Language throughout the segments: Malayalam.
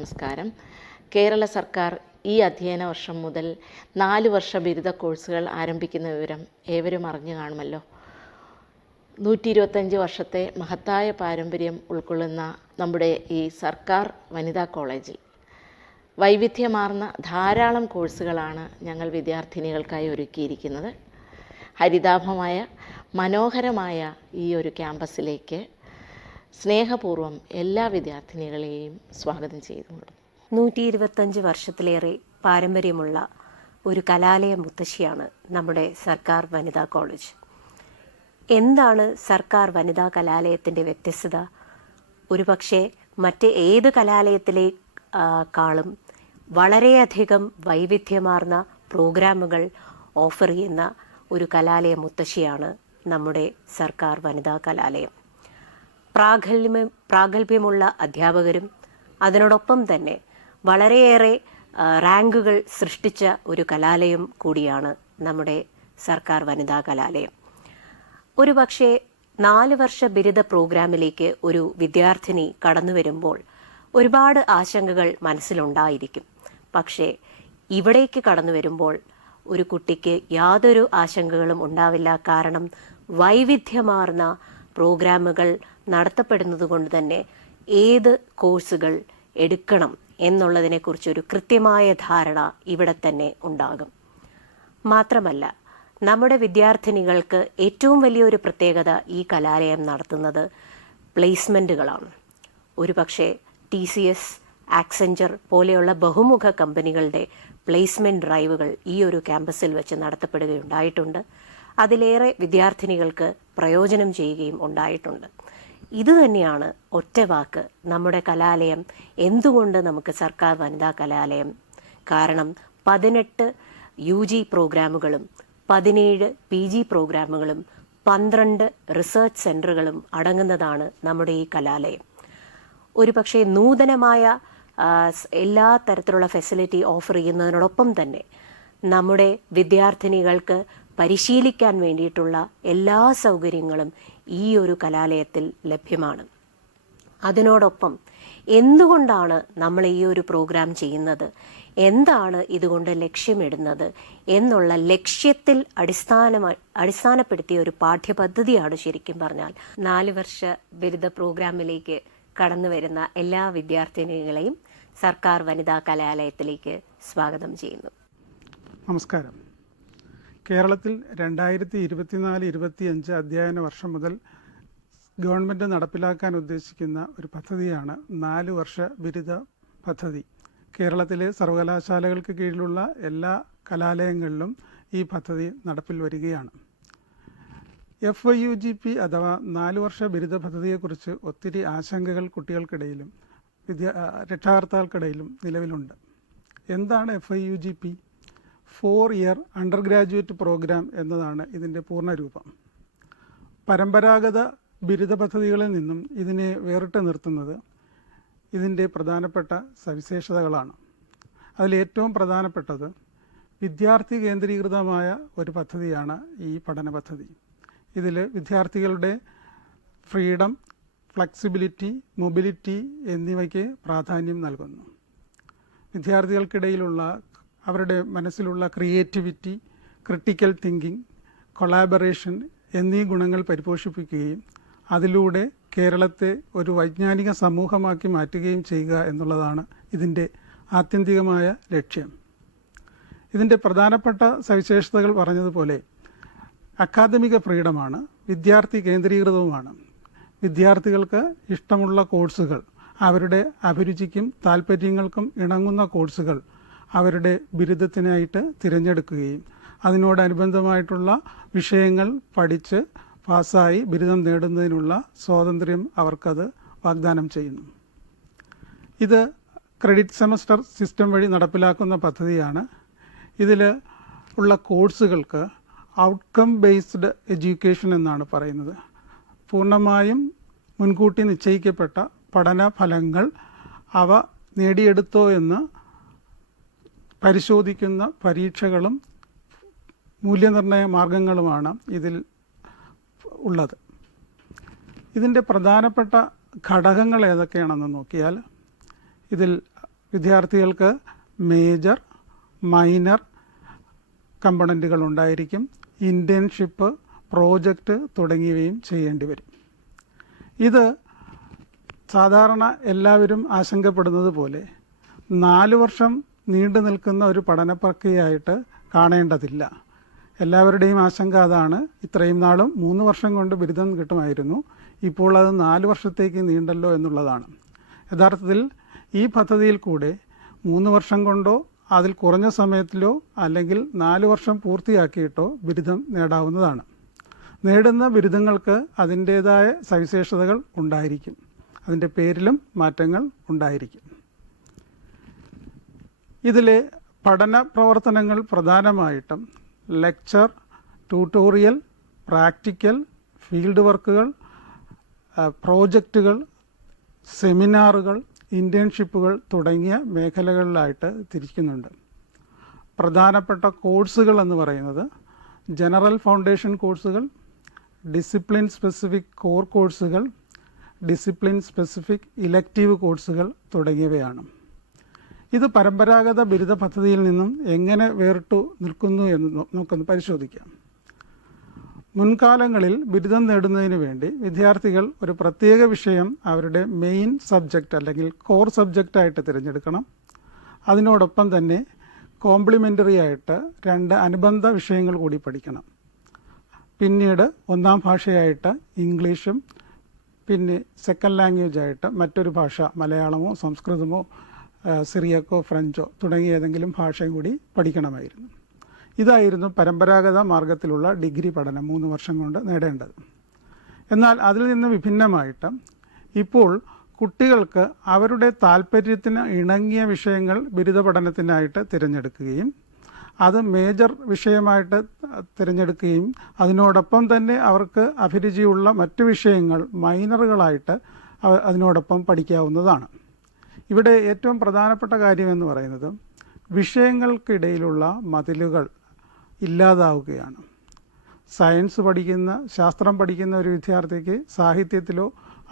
നമസ്കാരം. കേരള സർക്കാർ ഈ അധ്യയന വർഷം മുതൽ 4 വർഷ ബിരുദ കോഴ്സുകൾ ആരംഭിക്കുന്ന വിവരം ഏവരും അറിഞ്ഞു കാണുമല്ലോ. 125 വർഷത്തെ മഹത്തായ പാരമ്പര്യം ഉൾക്കൊള്ളുന്ന നമ്മുടെ ഈ സർക്കാർ വനിതാ കോളേജിൽ വൈവിധ്യമാർന്ന ധാരാളം കോഴ്സുകളാണ് ഞങ്ങൾ വിദ്യാർത്ഥിനികൾക്കായി ഒരുക്കിയിരിക്കുന്നത്. ഹരിതാഭമായ മനോഹരമായ ഈ ഒരു ക്യാമ്പസിലേക്ക് സ്നേഹപൂർവ്വം എല്ലാ വിദ്യാർത്ഥിനികളെയും സ്വാഗതം ചെയ്തുകൊള്ളുന്നു. 125 വർഷത്തിലേറെ പാരമ്പര്യമുള്ള ഒരു കലാലയ മുത്തശ്ശിയാണ് നമ്മുടെ സർക്കാർ വനിതാ കോളേജ്. എന്താണ് സർക്കാർ വനിതാ കലാലയത്തിൻ്റെ വ്യത്യസ്തത? ഒരുപക്ഷെ മറ്റ് ഏത് കലാലയത്തിലേക്കാളും വളരെയധികം വൈവിധ്യമാർന്ന പ്രോഗ്രാമുകൾ ഓഫർ ചെയ്യുന്ന ഒരു കലാലയ മുത്തശ്ശിയാണ് നമ്മുടെ സർക്കാർ വനിതാ കലാലയം. പ്രാഗൽഭ്യമുള്ള അധ്യാപകരും അതിനോടൊപ്പം തന്നെ വളരെയേറെ റാങ്കുകൾ സൃഷ്ടിച്ച ഒരു കലാലയം കൂടിയാണ് നമ്മുടെ സർക്കാർ വനിതാ കലാലയം. ഒരു പക്ഷേ 4 വർഷ ബിരുദ പ്രോഗ്രാമിലേക്ക് ഒരു വിദ്യാർത്ഥിനി കടന്നു വരുമ്പോൾ ഒരുപാട് ആശങ്കകൾ മനസ്സിലുണ്ടായിരിക്കും. പക്ഷേ ഇവിടേക്ക് കടന്നു വരുമ്പോൾ ഒരു കുട്ടിക്ക് യാതൊരു ആശങ്കകളും ഉണ്ടാവില്ല. കാരണം വൈവിധ്യമാർന്ന പ്രോഗ്രാമുകൾ നടത്തപ്പെടുന്നത് കൊണ്ട് തന്നെ ഏത് കോഴ്സുകൾ എടുക്കണം എന്നുള്ളതിനെക്കുറിച്ചൊരു കൃത്യമായ ധാരണ ഇവിടെ തന്നെ ഉണ്ടാകും. മാത്രമല്ല, നമ്മുടെ വിദ്യാർത്ഥിനികൾക്ക് ഏറ്റവും വലിയൊരു പ്രത്യേകത ഈ കലാലയം നടത്തുന്നത് പ്ലേസ്മെൻറ്റുകളാണ്. ഒരുപക്ഷെ TCS, ആക്സെഞ്ചർ പോലെയുള്ള ബഹുമുഖ കമ്പനികളുടെ പ്ലേസ്മെൻറ്റ് ഡ്രൈവുകൾ ഈ ഒരു ക്യാമ്പസിൽ വെച്ച് നടത്തപ്പെടുകയുണ്ടായിട്ടുണ്ട്. അതിലേറെ വിദ്യാർത്ഥിനികൾക്ക് പ്രയോജനം ചെയ്യുകയും ഉണ്ടായിട്ടുണ്ട്. ഇതുതന്നെയാണ് ഒറ്റവാക്ക് നമ്മുടെ കലാലയം എന്തുകൊണ്ട് നമുക്ക് സർക്കാർ വനിതാ കലാലയം. കാരണം 18 UG പ്രോഗ്രാമുകളും 17 PG പ്രോഗ്രാമുകളും 12 റിസർച്ച് സെൻ്ററുകളും അടങ്ങുന്നതാണ് നമ്മുടെ ഈ കലാലയം. ഒരു പക്ഷേ നൂതനമായ എല്ലാ തരത്തിലുള്ള ഫെസിലിറ്റി ഓഫർ ചെയ്യുന്നതിനോടൊപ്പം തന്നെ നമ്മുടെ വിദ്യാർത്ഥിനികൾക്ക് പരിശീലിക്കാൻ വേണ്ടിയിട്ടുള്ള എല്ലാ സൗകര്യങ്ങളും ഈ ഒരു കലാലയത്തിൽ ലഭ്യമാണ്. അതിനോടൊപ്പം എന്തുകൊണ്ടാണ് നമ്മൾ ഈ ഒരു പ്രോഗ്രാം ചെയ്യുന്നത്, എന്താണ് ഇതുകൊണ്ട് ലക്ഷ്യമിടുന്നത് എന്നുള്ള ലക്ഷ്യത്തിൽ അടിസ്ഥാനപ്പെടുത്തിയ ഒരു പാഠ്യപദ്ധതിയാണ് ശരിക്കും പറഞ്ഞാൽ 4 വർഷ ബിരുദ പ്രോഗ്രാമിലേക്ക് കടന്നു വരുന്ന എല്ലാ വിദ്യാർത്ഥിനികളെയും സർക്കാർ വനിതാ കലാലയത്തിലേക്ക് സ്വാഗതം ചെയ്യുന്നു. നമസ്കാരം. കേരളത്തിൽ 2024-25 അധ്യയന വർഷം മുതൽ ഗവൺമെൻറ് നടപ്പിലാക്കാൻ ഉദ്ദേശിക്കുന്ന ഒരു പദ്ധതിയാണ് 4 വർഷ ബിരുദ പദ്ധതി. കേരളത്തിലെ സർവകലാശാലകൾക്ക് കീഴിലുള്ള എല്ലാ കലാലയങ്ങളിലും ഈ പദ്ധതി നടപ്പിൽ വരികയാണ്. FYUGP അഥവാ 4 വർഷ ബിരുദ പദ്ധതിയെക്കുറിച്ച് ഒത്തിരി ആശങ്കകൾ കുട്ടികൾക്കിടയിലും രക്ഷാകർത്താക്കൾക്കിടയിലും നിലവിലുണ്ട്. എന്താണ് FYUGP? 4 year under graduate programme എന്നതാണ് ഇതിൻ്റെ പൂർണ്ണരൂപം. പരമ്പരാഗത ബിരുദ പദ്ധതികളിൽ നിന്നും ഇതിനെ വേറിട്ട് നിർത്തുന്നത് ഇതിൻ്റെ പ്രധാനപ്പെട്ട സവിശേഷതകളാണ്. അതിലേറ്റവും പ്രധാനപ്പെട്ടത് വിദ്യാർത്ഥി കേന്ദ്രീകൃതമായ ഒരു പദ്ധതിയാണ് ഈ പഠന പദ്ധതി. ഇതിൽ വിദ്യാർത്ഥികളുടെ ഫ്രീഡം, ഫ്ലെക്സിബിലിറ്റി, മൊബിലിറ്റി എന്നിവയ്ക്ക് പ്രാധാന്യം നൽകുന്നു. വിദ്യാർത്ഥികൾക്കിടയിലുള്ള അവരുടെ മനസ്സിലുള്ള ക്രിയേറ്റിവിറ്റി, ക്രിട്ടിക്കൽ തിങ്കിങ്, കൊളാബറേഷൻ എന്നീ ഗുണങ്ങൾ പരിപോഷിപ്പിക്കുകയും അതിലൂടെ കേരളത്തെ ഒരു വൈജ്ഞാനിക സമൂഹമാക്കി മാറ്റുകയും ചെയ്യുക എന്നുള്ളതാണ് ഇതിൻ്റെ ആത്യന്തികമായ ലക്ഷ്യം. ഇതിൻ്റെ പ്രധാനപ്പെട്ട സവിശേഷതകൾ പറഞ്ഞതുപോലെ അക്കാദമിക ഫ്രീഡമാണ്, വിദ്യാർത്ഥി കേന്ദ്രീകൃതവുമാണ്. വിദ്യാർത്ഥികൾക്ക് ഇഷ്ടമുള്ള കോഴ്സുകൾ, അവരുടെ അഭിരുചിക്കും താല്പര്യങ്ങൾക്കും ഇണങ്ങുന്ന കോഴ്സുകൾ അവരുടെ ബിരുദത്തിനായിട്ട് തിരഞ്ഞെടുക്കുകയും അതിനോടനുബന്ധമായിട്ടുള്ള വിഷയങ്ങൾ പഠിച്ച് പാസ്സായി ബിരുദം നേടുന്നതിനുള്ള സ്വാതന്ത്ര്യം അവർക്കത് വാഗ്ദാനം ചെയ്യുന്നു. ഇത് ക്രെഡിറ്റ് സെമസ്റ്റർ സിസ്റ്റം വഴി നടപ്പിലാക്കുന്ന പദ്ധതിയാണ്. ഇതിൽ ഉള്ള കോഴ്സുകൾക്ക് ഔട്ട്കം ബേസ്ഡ് എഡ്യൂക്കേഷൻ എന്നാണ് പറയുന്നത്. പൂർണ്ണമായും മുൻകൂട്ടി നിശ്ചയിക്കപ്പെട്ട പഠന ഫലങ്ങൾ അവ നേടിയെടുത്തോ എന്ന് പരിശോധിക്കുന്ന പരീക്ഷകളും മൂല്യനിർണ്ണയ മാർഗങ്ങളുമാണ് ഇതിൽ ഉള്ളത്. ഇതിൻ്റെ പ്രധാനപ്പെട്ട ഘടകങ്ങൾ ഏതൊക്കെയാണെന്ന് നോക്കിയാൽ ഇതിൽ വിദ്യാർത്ഥികൾക്ക് മേജർ, മൈനർ കമ്പണൻറ്റുകൾ ഉണ്ടായിരിക്കും. ഇൻറ്റേൺഷിപ്പ്, പ്രോജക്റ്റ് തുടങ്ങിയവയും ചെയ്യേണ്ടി വരും. ഇത് സാധാരണ എല്ലാവരും ആശങ്കപ്പെടുന്നത് പോലെ 4 വർഷം നീണ്ടു നിൽക്കുന്ന ഒരു പഠന പ്രക്രിയയായിട്ട് കാണേണ്ടതില്ല. എല്ലാവരുടെയും ആശങ്ക അതാണ്. ഇത്രയും നാളും 3 വർഷം കൊണ്ട് ബിരുദം കിട്ടുമായിരുന്നു, ഇപ്പോൾ അത് 4 വർഷത്തേക്ക് നീണ്ടല്ലോ എന്നുള്ളതാണ്. യഥാർത്ഥത്തിൽ ഈ പദ്ധതിയിൽ കൂടെ 3 വർഷം കൊണ്ടോ അതിൽ കുറഞ്ഞ സമയത്തിലോ അല്ലെങ്കിൽ 4 വർഷം പൂർത്തിയാക്കിയിട്ടോ ബിരുദം നേടാവുന്നതാണ്. നേടുന്ന ബിരുദങ്ങൾക്ക് അതിൻ്റേതായ സവിശേഷതകൾ ഉണ്ടായിരിക്കും. അതിൻ്റെ പേരിലും മാറ്റങ്ങൾ ഉണ്ടായിരിക്കും. ഇതിലെ പഠന പ്രവർത്തനങ്ങൾ പ്രധാനമായിട്ടും ലെക്ചർ, ട്യൂട്ടോറിയൽ, പ്രാക്ടിക്കൽ, ഫീൽഡ് വർക്കുകൾ, പ്രോജക്റ്റുകൾ, സെമിനാറുകൾ, ഇൻറ്റേൺഷിപ്പുകൾ തുടങ്ങിയ മേഖലകളിലായിട്ട് തിരിക്കുന്നുണ്ട്. പ്രധാനപ്പെട്ട കോഴ്സുകൾ എന്ന് പറയുന്നത് ജനറൽ ഫൗണ്ടേഷൻ കോഴ്സുകൾ, ഡിസിപ്ലിൻ സ്പെസിഫിക് കോർ കോഴ്സുകൾ, ഡിസിപ്ലിൻ സ്പെസിഫിക് ഇലക്റ്റീവ് കോഴ്സുകൾ തുടങ്ങിയവയാണ്. ഇത് പരമ്പരാഗത ബിരുദ പദ്ധതിയിൽ നിന്നും എങ്ങനെ വേറിട്ടു നിൽക്കുന്നു എന്ന് നമുക്കൊന്ന് പരിശോധിക്കാം. മുൻകാലങ്ങളിൽ ബിരുദം നേടുന്നതിന് വേണ്ടി വിദ്യാർത്ഥികൾ ഒരു പ്രത്യേക വിഷയം അവരുടെ മെയിൻ സബ്ജക്റ്റ് അല്ലെങ്കിൽ കോർ സബ്ജക്റ്റായിട്ട് തിരഞ്ഞെടുക്കണം. അതിനോടൊപ്പം തന്നെ കോംപ്ലിമെൻ്ററി ആയിട്ട് 2 അനുബന്ധ വിഷയങ്ങൾ കൂടി പഠിക്കണം. പിന്നീട് 1ാം ഭാഷയായിട്ട് ഇംഗ്ലീഷും പിന്നെ സെക്കൻഡ് ലാംഗ്വേജ് ആയിട്ട് മറ്റൊരു ഭാഷ, മലയാളമോ സംസ്കൃതമോ സിറിയക്കോ ഫ്രഞ്ചോ തുടങ്ങിയ ഏതെങ്കിലും ഭാഷയും കൂടി പഠിക്കണമായിരുന്നു. ഇതായിരുന്നു പരമ്പരാഗത മാർഗത്തിലുള്ള ഡിഗ്രി പഠനം 3 വർഷം കൊണ്ട് നേടേണ്ടത്. എന്നാൽ അതിൽ നിന്ന് വിഭിന്നമായിട്ട് ഇപ്പോൾ കുട്ടികൾക്ക് അവരുടെ താല്പര്യത്തിന് ഇണങ്ങിയ വിഷയങ്ങൾ ബിരുദ പഠനത്തിനായിട്ട് തിരഞ്ഞെടുക്കുകയും അത് മേജർ വിഷയമായിട്ട് തിരഞ്ഞെടുക്കുകയും അതിനോടൊപ്പം തന്നെ അവർക്ക് അഭിരുചിയുള്ള മറ്റു വിഷയങ്ങൾ മൈനറുകളായിട്ട് അതിനോടൊപ്പം പഠിക്കാവുന്നതാണ്. ഇവിടെ ഏറ്റവും പ്രധാനപ്പെട്ട കാര്യമെന്ന് പറയുന്നത് വിഷയങ്ങൾക്കിടയിലുള്ള മതിലുകൾ ഇല്ലാതാവുകയാണ്. സയൻസ് പഠിക്കുന്ന, ശാസ്ത്രം പഠിക്കുന്ന ഒരു വിദ്യാർത്ഥിക്ക് സാഹിത്യത്തിലോ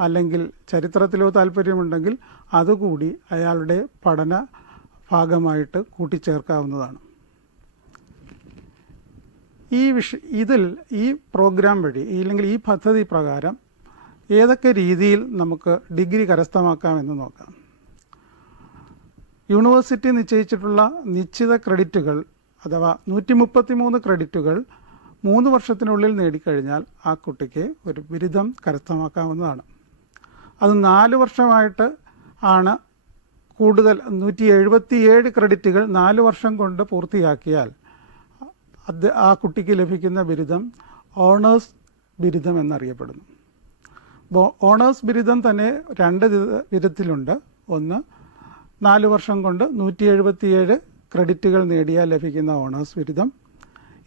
അല്ലെങ്കിൽ ചരിത്രത്തിലോ താല്പര്യമുണ്ടെങ്കിൽ അതുകൂടി അയാളുടെ പഠന ഭാഗമായിട്ട് കൂട്ടിച്ചേർക്കാവുന്നതാണ്. ഇതിൽ ഈ പ്രോഗ്രാം വഴി അല്ലെങ്കിൽ ഈ പദ്ധതി പ്രകാരം ഏതൊക്കെ രീതിയിൽ നമുക്ക് ഡിഗ്രി കരസ്ഥമാക്കാമെന്ന് നോക്കാം. യൂണിവേഴ്സിറ്റി നിശ്ചയിച്ചിട്ടുള്ള നിശ്ചിത ക്രെഡിറ്റുകൾ അഥവാ 133 ക്രെഡിറ്റുകൾ 3 വർഷത്തിനുള്ളിൽ നേടിക്കഴിഞ്ഞാൽ ആ കുട്ടിക്ക് ഒരു ബിരുദം കരസ്ഥമാക്കാവുന്നതാണ്. അത് 4 വർഷമായിട്ട് ആണ് കൂടുതൽ 177 ക്രെഡിറ്റുകൾ 4 വർഷം കൊണ്ട് പൂർത്തിയാക്കിയാൽ ആ കുട്ടിക്ക് ലഭിക്കുന്ന ബിരുദം ഓണേഴ്സ് ബിരുദം എന്നറിയപ്പെടുന്നു. ഓണേഴ്സ് ബിരുദം തന്നെ 2 വിധത്തിലുണ്ട്. ഒന്ന് 4 വർഷം കൊണ്ട് 177 ക്രെഡിറ്റുകൾ നേടിയാൽ ലഭിക്കുന്ന ഓണേഴ്സ് ബിരുദം.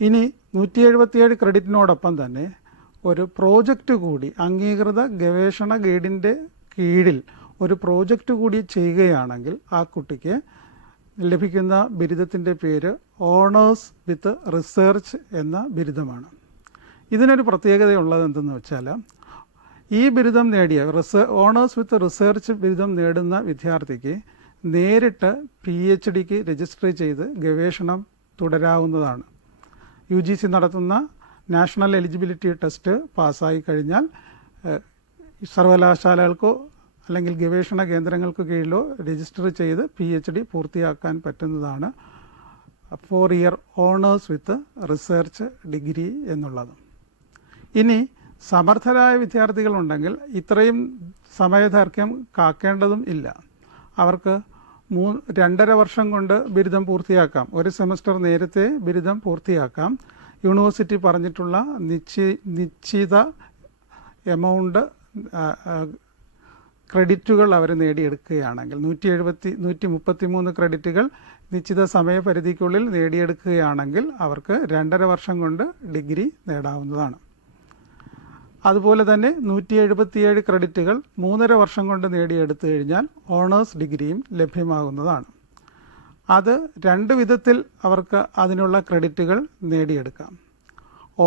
ഇനി 177 ക്രെഡിറ്റിനോടൊപ്പം തന്നെ ഒരു പ്രോജക്റ്റ് കൂടി അംഗീകൃത ഗവേഷണ ഗൈഡിൻ്റെ കീഴിൽ ഒരു പ്രോജക്റ്റ് കൂടി ചെയ്യുകയാണെങ്കിൽ ആ കുട്ടിക്ക് ലഭിക്കുന്ന ബിരുദത്തിൻ്റെ പേര് ഓണേഴ്സ് വിത്ത് റിസർച്ച് എന്ന ബിരുദമാണ്. ഇതിനൊരു പ്രത്യേകതയുള്ളത് എന്തെന്ന് വെച്ചാൽ ഈ ബിരുദം നേടിയ ഓണേഴ്സ് വിത്ത് റിസർച്ച് ബിരുദം നേടുന്ന വിദ്യാർത്ഥിക്ക് നേരിട്ട് PhDക്ക് രജിസ്റ്റർ ചെയ്ത് ഗവേഷണം തുടരാവുന്നതാണ്. UGC നടത്തുന്ന നാഷണൽ എലിജിബിലിറ്റി ടെസ്റ്റ് പാസ്സായി കഴിഞ്ഞാൽ സർവകലാശാലകൾക്കോ അല്ലെങ്കിൽ ഗവേഷണ കേന്ദ്രങ്ങൾക്ക് കീഴിലോ രജിസ്റ്റർ ചെയ്ത് PhD പൂർത്തിയാക്കാൻ പറ്റുന്നതാണ് 4 year honours with research degree എന്നുള്ളത്. ഇനി സമർത്ഥരായ വിദ്യാർത്ഥികളുണ്ടെങ്കിൽ ഇത്രയും സമയദൈർഘ്യം കാക്കേണ്ടതും ഇല്ല. അവർക്ക് 2.5 വർഷം കൊണ്ട് ബിരുദം പൂർത്തിയാക്കാം. ഒരു സെമസ്റ്റർ നേരത്തെ ബിരുദം പൂർത്തിയാക്കാം. യൂണിവേഴ്സിറ്റി പറഞ്ഞിട്ടുള്ള നിശ്ചിത എമൗണ്ട് ക്രെഡിറ്റുകൾ അവർ നേടിയെടുക്കുകയാണെങ്കിൽ 133 ക്രെഡിറ്റുകൾ നിശ്ചിത സമയപരിധിക്കുള്ളിൽ നേടിയെടുക്കുകയാണെങ്കിൽ അവർക്ക് 2.5 വർഷം കൊണ്ട് ഡിഗ്രി നേടാവുന്നതാണ്. അതുപോലെ തന്നെ 177 ക്രെഡിറ്റുകൾ 3.5 വർഷം കൊണ്ട് നേടിയെടുത്തു കഴിഞ്ഞാൽ ഓണേഴ്സ് ഡിഗ്രിയും ലഭ്യമാകുന്നതാണ്. അത് 2 വിധത്തിൽ അവർക്ക് അതിനുള്ള ക്രെഡിറ്റുകൾ നേടിയെടുക്കാം.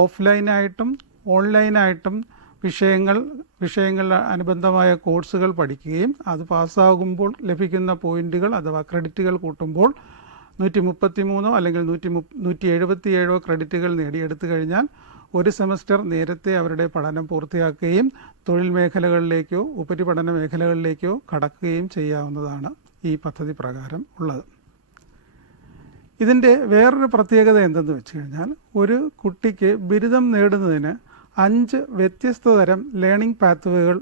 ഓഫ്ലൈനായിട്ടും ഓൺലൈനായിട്ടും വിഷയങ്ങൾ അനുബന്ധമായ കോഴ്സുകൾ പഠിക്കുകയും അത് പാസ്സാകുമ്പോൾ ലഭിക്കുന്ന പോയിന്റുകൾ അഥവാ ക്രെഡിറ്റുകൾ കൂട്ടുമ്പോൾ 133 അല്ലെങ്കിൽ 177 ക്രെഡിറ്റുകൾ നേടിയെടുത്തു കഴിഞ്ഞാൽ ഒരു സെമസ്റ്റർ നേരത്തെ അവരുടെ പഠനം പൂർത്തിയാക്കുകയും തൊഴിൽ മേഖലകളിലേക്കോ ഉപരിപഠന മേഖലകളിലേക്കോ കടക്കുകയും ചെയ്യാവുന്നതാണ് ഈ പദ്ധതി പ്രകാരം ഉള്ളത്. ഇതിൻ്റെ വേറൊരു പ്രത്യേകത എന്തെന്ന് വെച്ച് കഴിഞ്ഞാൽ ഒരു കുട്ടിക്ക് ബിരുദം നേടുന്നതിന് 5 വ്യത്യസ്ത തരം ലേണിംഗ് പാത്വേകൾ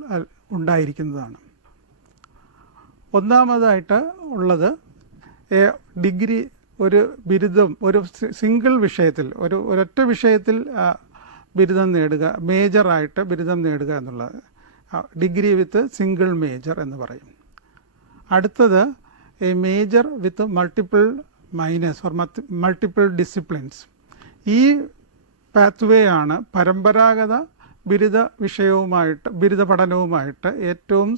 ഉണ്ടായിരിക്കുന്നതാണ്. ഒന്നാമതായിട്ട് ഉള്ളത് ഡിഗ്രി, ഒരു ബിരുദം ഒരു സിംഗിൾ വിഷയത്തിൽ ഒരൊറ്റ വിഷയത്തിൽ ബിരുദം നേടുക, മേജറായിട്ട് ബിരുദം നേടുക എന്നുള്ളത് ഡിഗ്രി വിത്ത് സിംഗിൾ മേജർ എന്ന് പറയും. അടുത്തത് A major with multiple miners or multiple disciplines. ഈ പാത്വേ ആണ് പരമ്പരാഗത ബിരുദ പഠനവുമായിട്ട് ഏറ്റവും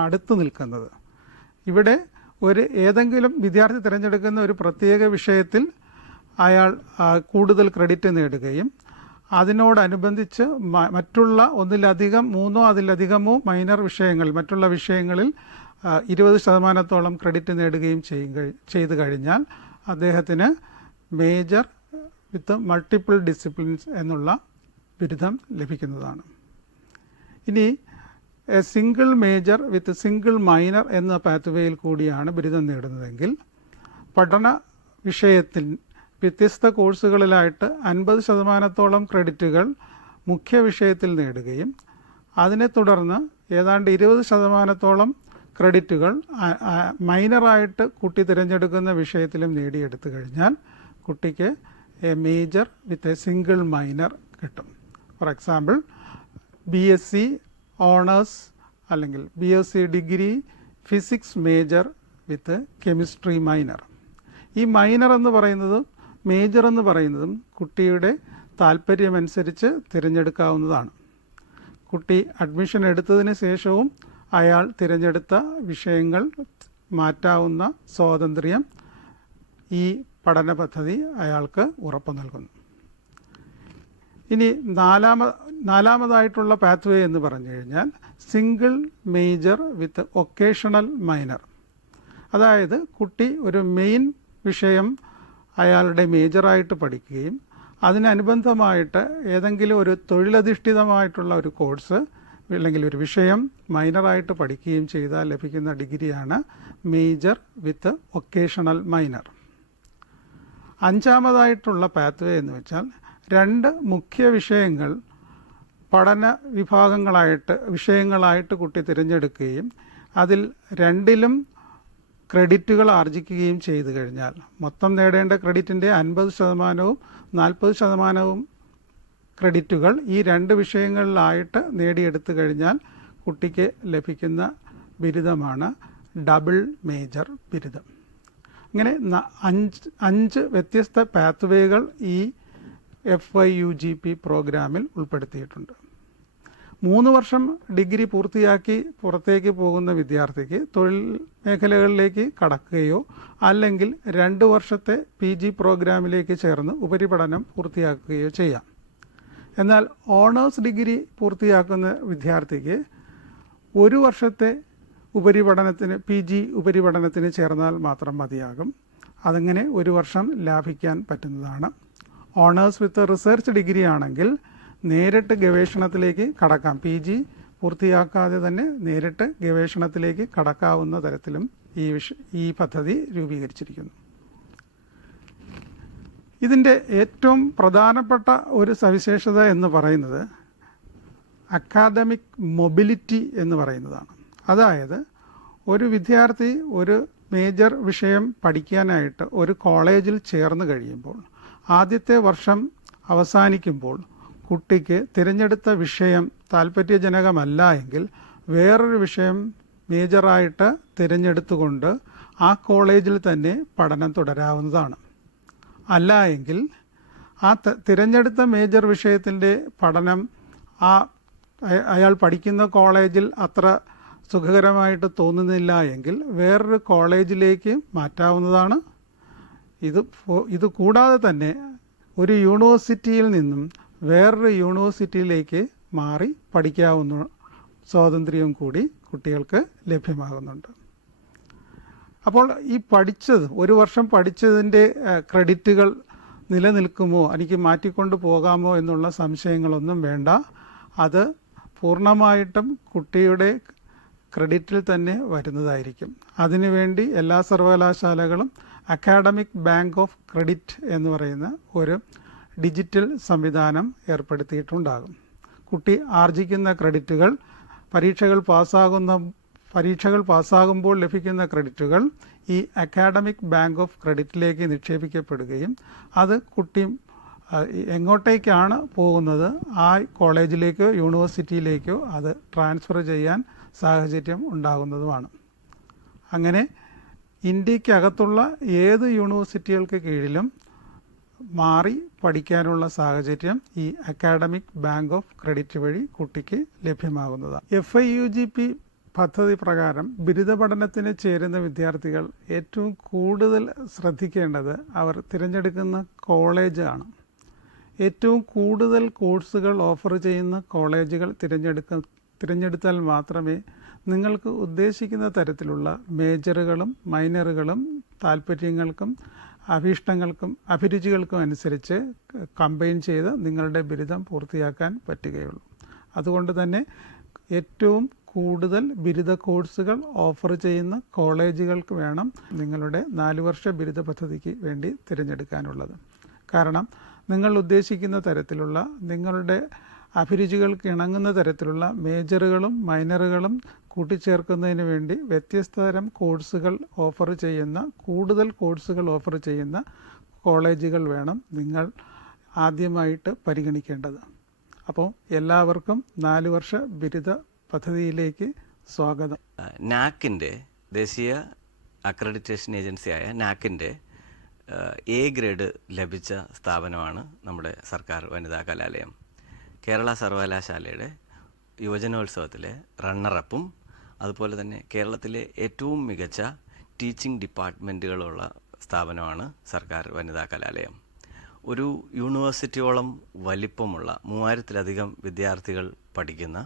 അടുത്ത് നിൽക്കുന്നത്. ഇവിടെ ഏതെങ്കിലും വിദ്യാർത്ഥി തിരഞ്ഞെടുക്കുന്ന ഒരു പ്രത്യേക വിഷയത്തിൽ അയാൾ കൂടുതൽ ക്രെഡിറ്റ് നേടുകയും അതിനോടനുബന്ധിച്ച് മറ്റുള്ള ഒന്നിലധികം 3 അതിലധികമോ മൈനർ വിഷയങ്ങൾ മറ്റുള്ള വിഷയങ്ങളിൽ 20% ക്രെഡിറ്റ് നേടുകയും ചെയ്തു കഴിഞ്ഞാൽ അദ്ദേഹത്തിന് മേജർ വിത്ത് മൾട്ടിപ്പിൾ ഡിസിപ്ലിൻസ് എന്നുള്ള ബിരുദം ലഭിക്കുന്നതാണ്. ഇനി സിംഗിൾ മേജർ വിത്ത് സിംഗിൾ മൈനർ എന്ന പാത്വേയിൽ കൂടിയാണ് ബിരുദം നേടുന്നതെങ്കിൽ പഠന വിഷയത്തിൽ വ്യത്യസ്ത കോഴ്സുകളിലായിട്ട് 50% ക്രെഡിറ്റുകൾ മുഖ്യ വിഷയത്തിൽ നേടുകയും അതിനെ തുടർന്ന് ഏതാണ്ട് 20% ക്രെഡിറ്റുകൾ മൈനറായിട്ട് കുട്ടി തിരഞ്ഞെടുക്കുന്ന വിഷയത്തിലും നേടിയെടുത്തു കഴിഞ്ഞാൽ കുട്ടിക്ക് A major with a single minor കിട്ടും. ഫോർ എക്സാമ്പിൾ BSc ഓണേഴ്സ് അല്ലെങ്കിൽ BSc degree physics major with chemistry minor. ഈ മൈനർ എന്ന് പറയുന്നതും മേജർ എന്ന് പറയുന്നതും കുട്ടിയുടെ താല്പര്യമനുസരിച്ച് തിരഞ്ഞെടുക്കാവുന്നതാണ്. കുട്ടി അഡ്മിഷൻ എടുത്തതിന് ശേഷവും അയാൾ തിരഞ്ഞെടുത്ത വിഷയങ്ങൾ മാറ്റാവുന്ന സ്വാതന്ത്ര്യം ഈ പഠന പദ്ധതി അയാൾക്ക് ഉറപ്പു നൽകുന്നു. ഇനി നാലാമതായിട്ടുള്ള പാത്വേ എന്ന് പറഞ്ഞു കഴിഞ്ഞാൽ single major with vocational minor. അതായത് കുട്ടി ഒരു മെയിൻ വിഷയം അയാളുടെ മേജറായിട്ട് പഠിക്കുകയും അതിനനുബന്ധമായിട്ട് ഏതെങ്കിലും ഒരു തൊഴിലധിഷ്ഠിതമായിട്ടുള്ള ഒരു കോഴ്സ് അല്ലെങ്കിൽ ഒരു വിഷയം മൈനറായിട്ട് പഠിക്കുകയും ചെയ്താൽ ലഭിക്കുന്ന ഡിഗ്രിയാണ് മേജർ വിത്ത് ഒക്കേഷണൽ മൈനർ. അഞ്ചാമതായിട്ടുള്ള പാത്വേ എന്ന് വെച്ചാൽ 2 മുഖ്യ വിഷയങ്ങൾ പഠന വിഷയങ്ങളായിട്ട് കുട്ടി തിരഞ്ഞെടുക്കുകയും അതിൽ 2ലും ക്രെഡിറ്റുകൾ ആർജിക്കുകയും ചെയ്തു കഴിഞ്ഞാൽ മൊത്തം നേടേണ്ട ക്രെഡിറ്റിൻ്റെ 50%വും 40%വും ക്രെഡിറ്റുകൾ ഈ 2 വിഷയങ്ങളിലായിട്ട് നേടിയെടുത്തു കഴിഞ്ഞാൽ കുട്ടിക്ക് ലഭിക്കുന്ന ബിരുദമാണ് ഡബിൾ മേജർ ബിരുദം. ഇങ്ങനെ 5 വ്യത്യസ്ത പാത്വേകൾ ഈ FYUGP പ്രോഗ്രാമിൽ ഉൾപ്പെടുത്തിയിട്ടുണ്ട്. 3 വർഷം ഡിഗ്രി പൂർത്തിയാക്കി പുറത്തേക്ക് പോകുന്ന വിദ്യാർത്ഥിക്ക് തൊഴിൽ മേഖലകളിലേക്ക് കടക്കുകയോ അല്ലെങ്കിൽ 2 വർഷത്തെ PG പ്രോഗ്രാമിലേക്ക് ചേർന്ന് ഉപരിപഠനം പൂർത്തിയാക്കുകയോ ചെയ്യാം. എന്നാൽ ഓണേഴ്സ് ഡിഗ്രി പൂർത്തിയാക്കുന്ന വിദ്യാർത്ഥിക്ക് 1 വർഷത്തെ PG ഉപരിപഠനത്തിന് ചേർന്നാൽ മാത്രം മതിയാകും. അതങ്ങനെ 1 വർഷം ലാഭിക്കാൻ പറ്റുന്നതാണ്. ഓണേഴ്സ് വിത്ത് റിസർച്ച് ഡിഗ്രി ആണെങ്കിൽ നേരിട്ട് ഗവേഷണത്തിലേക്ക് കടക്കാം. PG പൂർത്തിയാക്കാതെ തന്നെ നേരിട്ട് ഗവേഷണത്തിലേക്ക് കടക്കാവുന്ന തരത്തിലും ഈ പദ്ധതി രൂപീകരിച്ചിരിക്കുന്നു. ഇതിൻ്റെ ഏറ്റവും പ്രധാനപ്പെട്ട ഒരു സവിശേഷത എന്ന് പറയുന്നത് അക്കാദമിക് മൊബിലിറ്റി എന്ന് പറയുന്നതാണ്. അതായത് ഒരു വിദ്യാർത്ഥി ഒരു മേജർ വിഷയം പഠിക്കാനായിട്ട് ഒരു കോളേജിൽ ചേർന്ന് കഴിയുമ്പോൾ ആദ്യത്തെ വർഷം അവസാനിക്കുമ്പോൾ കുട്ടിക്ക് തിരഞ്ഞെടുത്ത വിഷയം താല്പര്യജനകമല്ല എങ്കിൽ വേറൊരു വിഷയം മേജറായിട്ട് തിരഞ്ഞെടുത്തുകൊണ്ട് ആ കോളേജിൽ തന്നെ പഠനം തുടരാവുന്നതാണ്. അല്ല എങ്കിൽ ആ തിരഞ്ഞെടുത്ത മേജർ വിഷയത്തിൻ്റെ പഠനം അയാൾ പഠിക്കുന്ന കോളേജിൽ അത്ര സുഖകരമായിട്ട് തോന്നുന്നില്ല എങ്കിൽ വേറൊരു കോളേജിലേക്ക് മാറ്റാവുന്നതാണ്. ഇത് കൂടാതെ തന്നെ ഒരു യൂണിവേഴ്സിറ്റിയിൽ നിന്നും വേറൊരു യൂണിവേഴ്സിറ്റിയിലേക്ക് മാറി പഠിക്കാവുന്ന സ്വാതന്ത്ര്യവും കൂടി കുട്ടികൾക്ക് ലഭ്യമാകുന്നുണ്ട്. അപ്പോൾ ഈ പഠിച്ചത്, ഒരു വർഷം പഠിച്ചതിൻ്റെ ക്രെഡിറ്റുകൾ നിലനിൽക്കുമോ, എനിക്ക് മാറ്റിക്കൊണ്ട് പോകാമോ എന്നുള്ള സംശയങ്ങളൊന്നും വേണ്ട. അത് പൂർണ്ണമായിട്ടും കുട്ടിയുടെ ക്രെഡിറ്റിൽ തന്നെ വരുന്നതായിരിക്കും. അതിനുവേണ്ടി എല്ലാ സർവകലാശാലകളും അക്കാഡമിക് ബാങ്ക് ഓഫ് ക്രെഡിറ്റ് എന്ന് പറയുന്ന ഒരു ഡിജിറ്റൽ സംവിധാനം ഏർപ്പെടുത്തിയിട്ടുണ്ടാകും. കുട്ടി ആർജിക്കുന്ന ക്രെഡിറ്റുകൾ പരീക്ഷകൾ പാസ്സാകുമ്പോൾ ലഭിക്കുന്ന ക്രെഡിറ്റുകൾ ഈ അക്കാഡമിക് ബാങ്ക് ഓഫ് ക്രെഡിറ്റിലേക്ക് നിക്ഷേപിക്കപ്പെടുകയും അത് കുട്ടി എങ്ങോട്ടേക്കാണ് പോകുന്നത്, ആ കോളേജിലേക്കോ യൂണിവേഴ്സിറ്റിയിലേക്കോ അത് ട്രാൻസ്ഫർ ചെയ്യാൻ സാഹചര്യം ഉണ്ടാകുന്നതുമാണ്. അങ്ങനെ ഇന്ത്യക്കകത്തുള്ള ഏത് യൂണിവേഴ്സിറ്റികൾക്ക് കീഴിലും മാറി പഠിക്കാനുള്ള സാഹചര്യം ഈ അക്കാഡമിക് ബാങ്ക് ഓഫ് ക്രെഡിറ്റ് വഴി കുട്ടിക്ക് ലഭ്യമാകുന്നതാണ്. FIUGP പദ്ധതി പ്രകാരം ബിരുദ പഠനത്തിന് ചേരുന്ന വിദ്യാർത്ഥികൾ ഏറ്റവും കൂടുതൽ ശ്രദ്ധിക്കേണ്ടത് അവർ തിരഞ്ഞെടുക്കുന്ന കോളേജാണ്. ഏറ്റവും കൂടുതൽ കോഴ്സുകൾ ഓഫർ ചെയ്യുന്ന കോളേജുകൾ തിരഞ്ഞെടുത്താൽ മാത്രമേ നിങ്ങൾക്ക് ഉദ്ദേശിക്കുന്ന തരത്തിലുള്ള മേജറുകളും മൈനറുകളും താല്പര്യങ്ങൾക്കും അഭീഷ്ടങ്ങൾക്കും അഭിരുചികൾക്കും അനുസരിച്ച് കമ്പൈൻ ചെയ്ത് നിങ്ങളുടെ ബിരുദം പൂർത്തിയാക്കാൻ പറ്റുകയുള്ളൂ. അതുകൊണ്ട് തന്നെ ഏറ്റവും കൂടുതൽ ബിരുദ കോഴ്സുകൾ ഓഫർ ചെയ്യുന്ന കോളേജുകൾക്ക് വേണം നിങ്ങളുടെ 4 വർഷ ബിരുദ പദ്ധതിക്ക് വേണ്ടി തിരഞ്ഞെടുക്കാനുള്ളത്. കാരണം നിങ്ങൾ ഉദ്ദേശിക്കുന്ന തരത്തിലുള്ള, നിങ്ങളുടെ അഭിരുചികൾക്ക് ഇണങ്ങുന്ന തരത്തിലുള്ള മേജറുകളും മൈനറുകളും കൂട്ടിച്ചേർക്കുന്നതിന് വേണ്ടി വ്യത്യസ്ത തരം കോഴ്സുകൾ ഓഫർ ചെയ്യുന്ന, കൂടുതൽ കോഴ്സുകൾ ഓഫർ ചെയ്യുന്ന കോളേജുകൾ വേണം നിങ്ങൾ ആദ്യമായിട്ട് പരിഗണിക്കേണ്ടത്. അപ്പോൾ എല്ലാവർക്കും 4 വർഷ ബിരുദ പദ്ധതിയിലേക്ക് സ്വാഗതം. നാക്കിൻ്റെ, ദേശീയ അക്രഡിറ്റേഷൻ ഏജൻസിയായ നാക്കിൻ്റെ A ഗ്രേഡ് ലഭിച്ച സ്ഥാപനമാണ് നമ്മുടെ സർക്കാർ വനിതാ കലാലയം. കേരള സർവകലാശാലയുടെ യുവജനോത്സവത്തിലെ റണ്ണറപ്പും അതുപോലെ തന്നെ കേരളത്തിലെ ഏറ്റവും മികച്ച ടീച്ചിങ് ഡിപ്പാർട്ട്മെൻറ്റുകളുള്ള സ്ഥാപനമാണ് സർക്കാർ വനിതാ കലാലയം. ഒരു യൂണിവേഴ്സിറ്റിയോളം വലിപ്പമുള്ള 3000-ലധികം വിദ്യാർത്ഥികൾ പഠിക്കുന്ന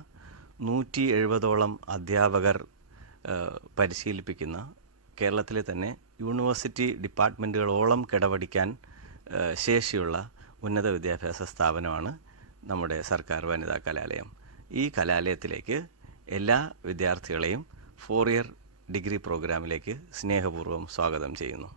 170ഓളം അധ്യാപകർ പരിശീലിപ്പിക്കുന്ന കേരളത്തിലെ തന്നെ യൂണിവേഴ്സിറ്റി ഡിപ്പാർട്ട്മെൻറ്റുകളോളം കിടപിടിക്കാൻ ശേഷിയുള്ള ഉന്നത വിദ്യാഭ്യാസ സ്ഥാപനമാണ് നമ്മുടെ സർക്കാർ വനിതാ കലാലയം. ഈ കലാലയത്തിലേക്ക് എല്ലാ വിദ്യാർത്ഥികളെയും 4 ഇയർ ഡിഗ്രി പ്രോഗ്രാമിലേക്ക് സ്നേഹപൂർവ്വം സ്വാഗതം ചെയ്യുന്നു.